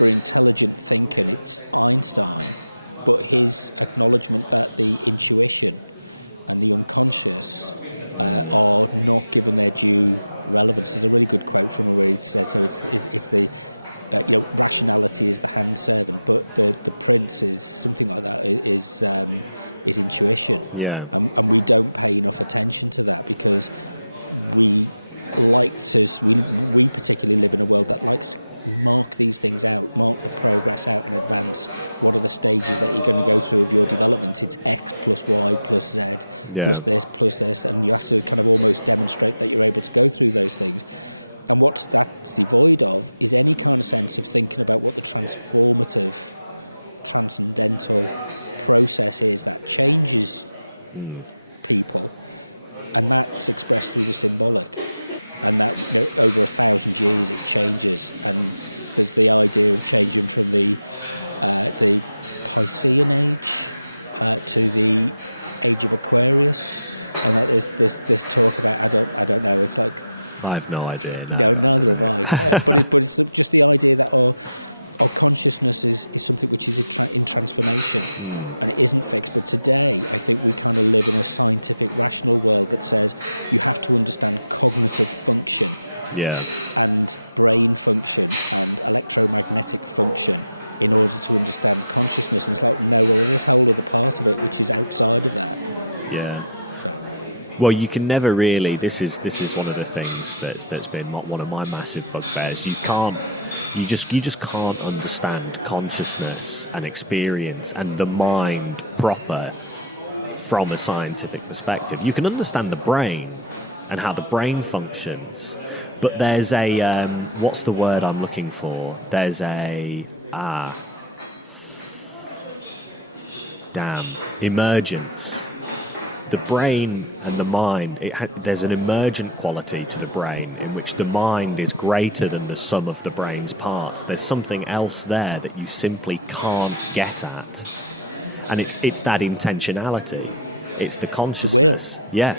intelligent thinking, it's Einstein. But his acknowledgement that the intuition and the unconscious are not given their due relevance. There's a really good quote from him where he says, it's the rationality is the hand servant, but the prince is something like that, is intuition. Yeah. And we don't pay enough attention to that because we particularly live in a world that likes to mark these things out, mark the progress out in advance. What are the stages that you're going to go through of your development? It's X plus Y plus Z plus this, and you have to kind of almost demonstrate that you're able to go through those things. And what that's devoid of is any kind of sense of thinking about what the transformative, transcendental process is that changes people, and that's expressed through the symbolic. And that over 1,000 years it changes, and there's the idea of changing from the Piscean age to the age of Aquarius, and that there's this talk about I don't know. It's like I have no idea. No, neither have I. But it's just the idea that our consciousness is something which is in transformation. And it isn't fixed. But today, I think we kind of live in a scientific, rational world that says you have to understand cognitive function, and brain function, and electromagnetic function in order to understand consciousness. And it's like, no, well, there's this whole other part of it which is outside of that. Yeah. So, well, you can never really. This is one of the things that's been one of my massive bugbears. You just can't understand consciousness and experience and the mind proper from a scientific perspective. You can understand the brain and how the brain functions, but there's a what's the word I'm looking for? There's a emergence. The brain and the mind, there's an emergent quality to the brain in which the mind is greater than the sum of the brain's parts. There's something else there that you simply can't get at. And it's that intentionality. It's the consciousness. The will. Yeah.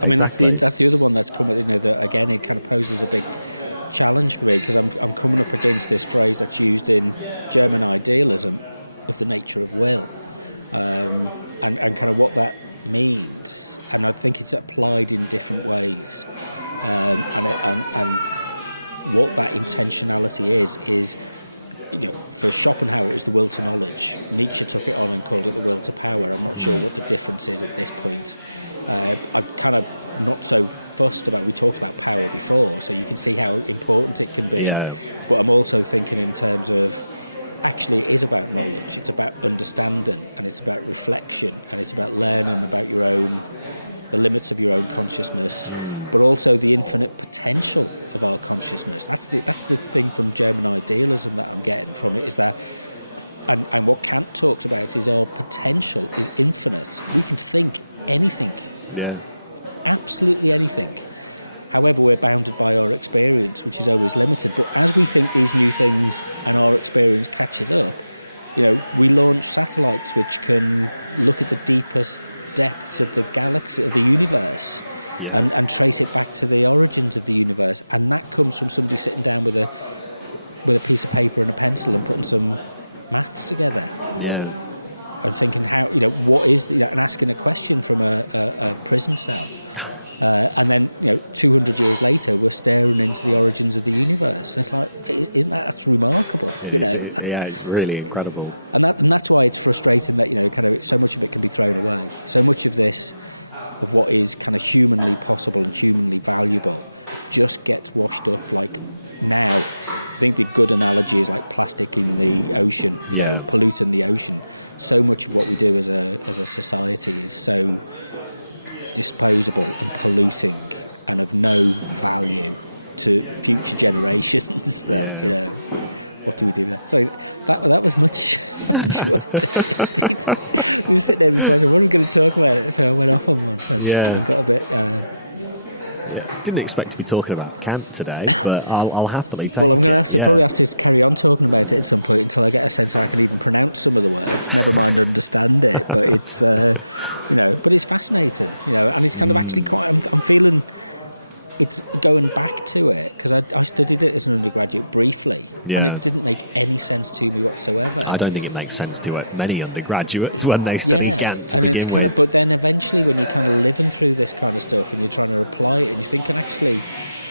I mean, exactly. that's the other one that's come, that again, it kind of poses a big challenge for me, because I'm coming up against this phrase that's used in German idealism of the nature of will, and kind of what that means, and I think it's applied in different ways, and what that intentionality is for Schopenhauer it was the will to knowledge. Nietzsche took it on and called it the will to power. I'm not sure what the difference is at this point. I'm kind of not so fussed about, we talked about power before, so you can see how important it can be, but I'm also thinking in terms of actually it is about knowledge, it's about understanding, and it's about reflection, and it's about learning about the limits of your own consciousness, but also the infinite potential of our consciousness. That's the thing from German idealism that I'm getting from it, is that, and what Kant talks about is our potential is infinite. We can think anything, absolutely anything. However, we're bounded by our experience, which is always limited. But as we think these new things and our experience catches up, we launch satellites which can look at the deepest depths of the galaxy, of the universe, and trace it back to the origins of the universe. And that comes from somebody sitting down with a piece of paper and a pencil and putting some maths together. And thinking how, what is, and asking a question from a prison cell. And then, 200 years later, we're staring into the origins of the universe. And it's like, isn't that's remarkable? Yeah, it's really incredible. And that's why it's frustrating that, kind of so much of it can be thrown away. So much of this, of what is kind of humanly possible and humanly valuable, just gets washed up. Like now, I think the good analogy is like plastic in the ocean, polluting the ocean. So much of what we do as a society is so disposable and polluting and of no value to future generations that what do we do there? Sorry, that was much more detail. We were sitting there before, I said, what are we going to talk about? So I went off on one and got a bit... Didn't expect to be talking about Kant today, but I'll happily take it. Well, I'm going to probably have to carry on talking about it at some point until I get a sense I can even pronounce some of the words, never mind understand it. But it's, but it's fascinating, and it's kind of actually quite... I'm feeling... It's going back to it, because I studied it as an undergraduate briefly, and it didn't make any sense to me whatsoever. I don't think it makes sense to many undergraduates when they study Kant. And it's kind of, but then eventually when you're kind of living through this kind of stuff and you're trying to apply it and you're thinking, actually,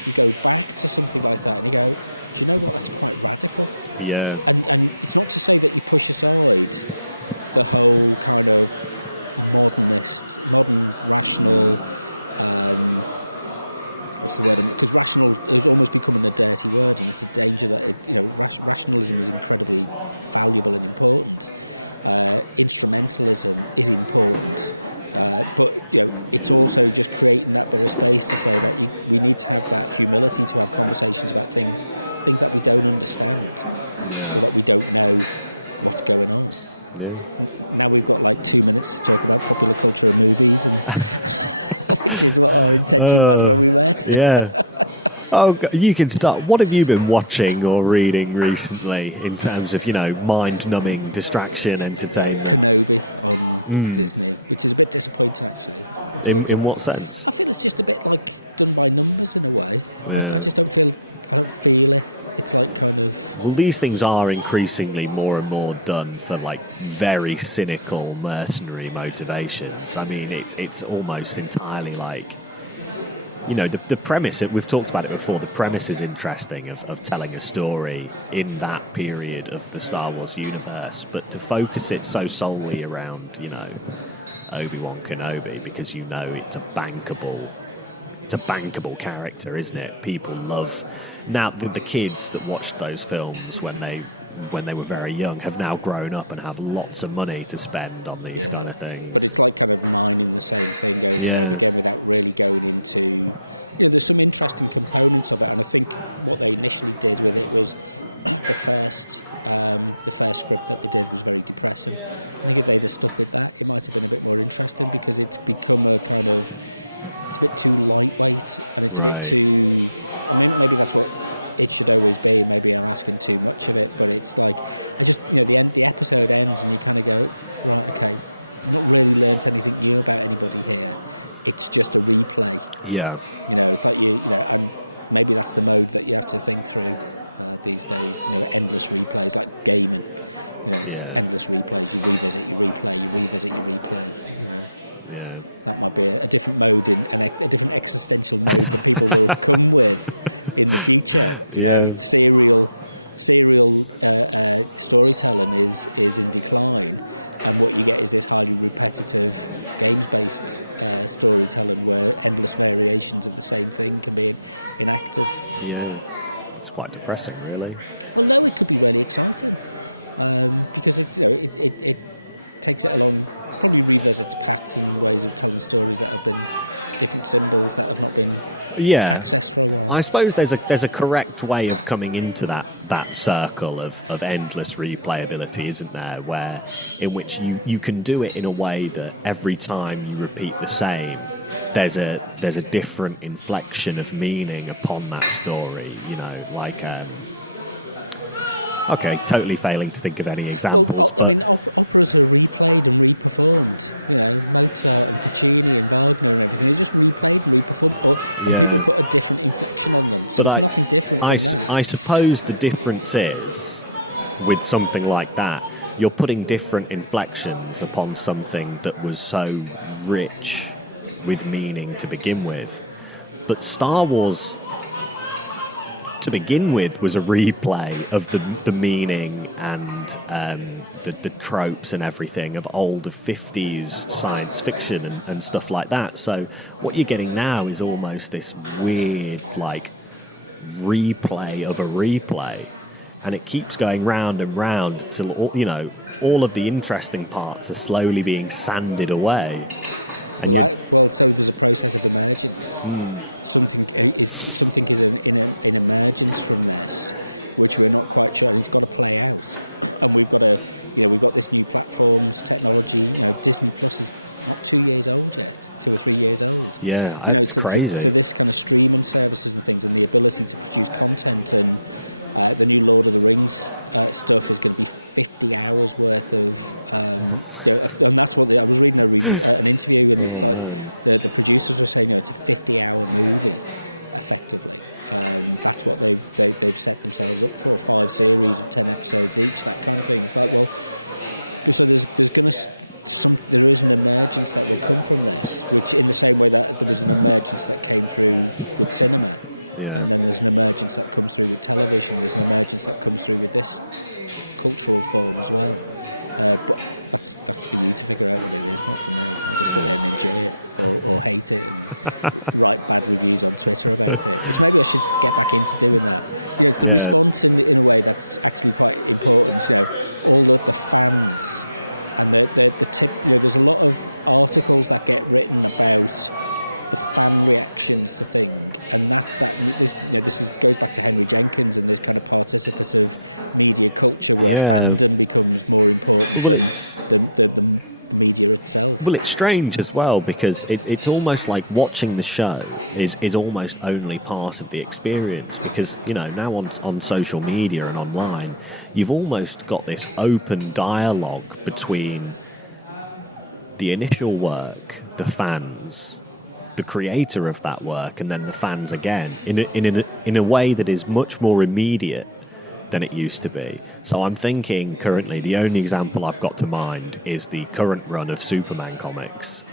you go back to something like that and you go, do you know what, that's quite radical. Yeah. And it's not to say that you push aside the whole kind of modern, rational... what's the word? Because rational is almost becoming a dirty word, and it's a danger that rationalism is incredibly valuable and important. Instrumentalism is important, but it's also just creating that bit of space to say that we need to have that humility to have conversations about things that we don't understand or that we don't know what's going on. Yeah. Now we've got like 2 minutes to talk about popular culture and movies and. Which is what our intention was when we met. Yeah. Oh, you can start. What have you been watching or reading recently in terms of, mind-numbing distraction, entertainment? Kenobi on Disney, which is a bit disappointing, actually. In what sense? I feel it's just a bit like done by numbers in a way. Yeah. I just don't feel it. It's like kind of... Well, these things are increasingly more and more done for like very cynical mercenary motivations. I mean, it's almost entirely like, the premise, we've talked about it before, the premise is interesting of telling a story in that period of the Star Wars universe, but to focus it so solely around, Obi-Wan Kenobi, because it's a bankable character, isn't it? People love... Now, the kids that watched those films when they were very young have now grown up and have lots of money to spend on these kind of things. But it's like kind of mining the same thing over and over again without really going into... there's some interesting components of it, and I think what they initially did with it was the first script that they did was very depressing. I think if they'd have stuck with that, it might have been a bit more interesting, because it's become a kind of... It's a bit too lightweight, and it's a bit too... I mean, maybe that's what it should always be. Maybe I'm asking too much of it, but it's like, I just, the episode ends and you kind of go, right, okay, I've not really learnt anything new about anybody here. It's just a replay. Yeah. It's like and maybe that's the mode that you have to think through these days. Endless replays, like gaming. Endless replays. You revisit, you replay, you revisit, you replay. That might be a different mode, a different existential mode that people will come with in the future. Serial storytelling is in decline, and what you get is this highly repetitive games-based storytelling where endless variations of the same thing can be enacted. Yeah, it's quite depressing, really. Well, no, it could be really exciting because it takes it along. Probably revisits paths and ways of telling stories that have been different symbols that have not been accessed for a while. I suppose there's a correct way of coming into that circle of endless replayability, isn't there? In which you can do it in a way that every time you repeat the same, there's a different inflection of meaning upon that story. Okay, totally failing to think of any examples. Well, I mean, operas are replayed and reperformed. Mozart and Puccini and Wagner and everything. They're just replayed and reperformed, and people put a different inflection on them. So it's nothing different from that. I suppose the difference is, with something like that, you're putting different inflections upon something that was so rich with meaning to begin with. But Star Wars, to begin with, was a replay of the meaning and the tropes and everything of older 50s science fiction and stuff like that. So what you're getting now is almost this weird, like, replay of a replay. And it keeps going round and round till, all of the interesting parts are slowly being sanded away. So there's a process of emergence. Something is in emergence from this, which we're not quite sure, and it's got to play out. And we've got we've got this new platforms, technology. Disney Plus is not 2 years old yet, 2 or 3 years old. Yeah, it's crazy. So this kind of streaming services and things, and the ability to produce content, and the new Lord of the Rings stuff is going to be 50 hours worth of, and that's what I was reading an interview, and it's like the producers were saying, it's a 50-hour movie, effectively. That's what they've set themselves up for, 5 series of 10 episodes each, that kind of thing. It's like, well, so there is an emergence that will come from this, which in the same way that there was an emergence that came through with cinema, and then there's an emergence that comes through with television, there's an emergence that comes through with this cultural form as well. But that's for you to figure out what it is, not for me. I'll just sit there and enjoy it, or hate it, and write bad reviews on Twitter about it, which maybe I should get back into doing that. It's the response in a way that's actually quite important. All the fans and the tip. There's a lot of articles that get written about the fan reactions to things, and this goes back to Henry Jenkins and this kind of participative media culture where fandom becomes more important than the media itself. Well, it's strange as well, because it's almost like watching the show is almost only part of the experience, because now on social media and online, you've almost got this open dialogue between the initial work, the fans, the creator of that work, and then the fans again, in a way that is much more immediate than it used to be. So I'm thinking currently the only example I've got to mind is the current run of Superman comics,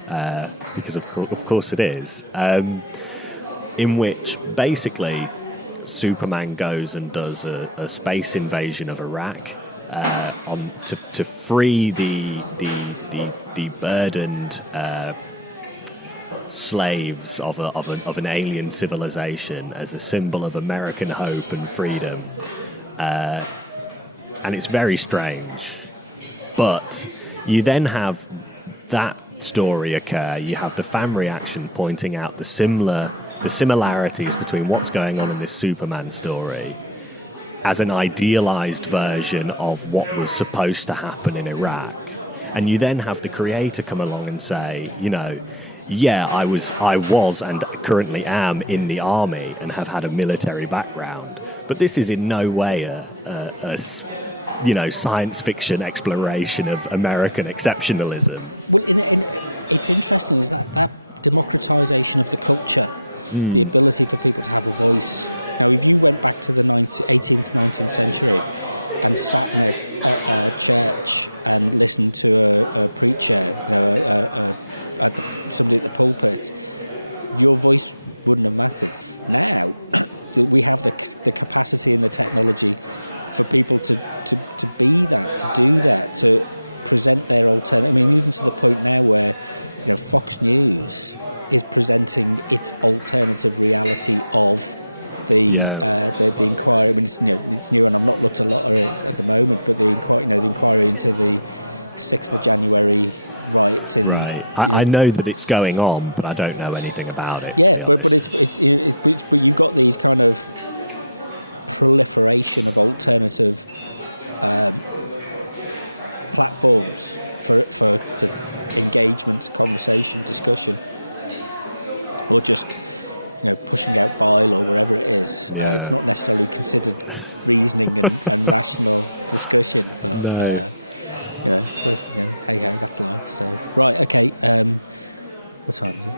because of course it is, in which basically Superman goes and does a space invasion of Iraq to free the burdened slaves of an alien civilization as a symbol of American hope and freedom. And it's very strange. But you then have that story occur. You have the fan reaction pointing out the similarities between what's going on in this Superman story as an idealized version of what was supposed to happen in Iraq. And you then have the creator come along and say, I was and currently am in the army and have had a military background, but this is in no way a science fiction exploration of American exceptionalism. Well, it's interesting is that democratization of the culture, the ability for people to have a voice. Now, if you went back to the 18th, 19th century and sat in a church and listened to a preacher, somebody at the pulpit, your voice wouldn't have mattered. Now, we have the capacity and the technology for people to be that, to do that, to present their alternative. I mean, even to the point now where Fox News is presenting its alternative reality of the inquiry. I mean, it's new, and I've not looked a lot at it at the moment. But the inquiry into the 6th of January riots in. Right. I know that it's going on, but I don't know anything about it. Yeah, but you've got these kind of proliferation of alternative platforms for engagement, conversation, discussion, or just pushing out bile or wherever it is. It's not necessarily considered reasoning and rational discussion, but hey ho, that's life. So right, okay. What time is it?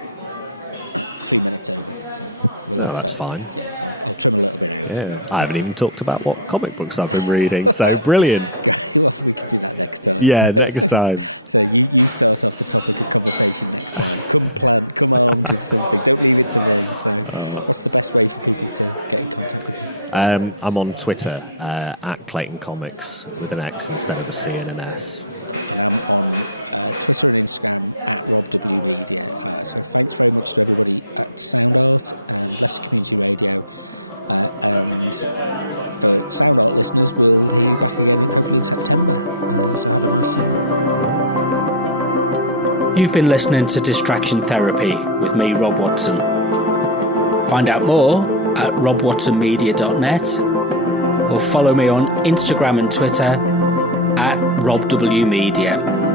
3 minutes over. So that's fine. Yeah, so I'll trim a little bit out. Yeah. I haven't even talked about what comic books I've been reading. So brilliant. Great. Well, we can do that next time. Yeah, next time. So you start off the topic of conversation next time. Come armed with something. Don't leave it to me. So, what's the best way for people to get in contact with you? I'm on Twitter at Clayton Comics with an X instead of a C and an S. And I'm on Twitter and Instagram at Rob W Media. So thanks very much to everybody at Sound Art and Leicester Community Radio. And for Sound Art listeners, we'll hear you back again hopefully in September. So have a nice summer. You've been listening to Distraction Therapy with me, Rob Watson. Find out more at robwatsonmedia.net or follow me on Instagram and Twitter at RobWMedia.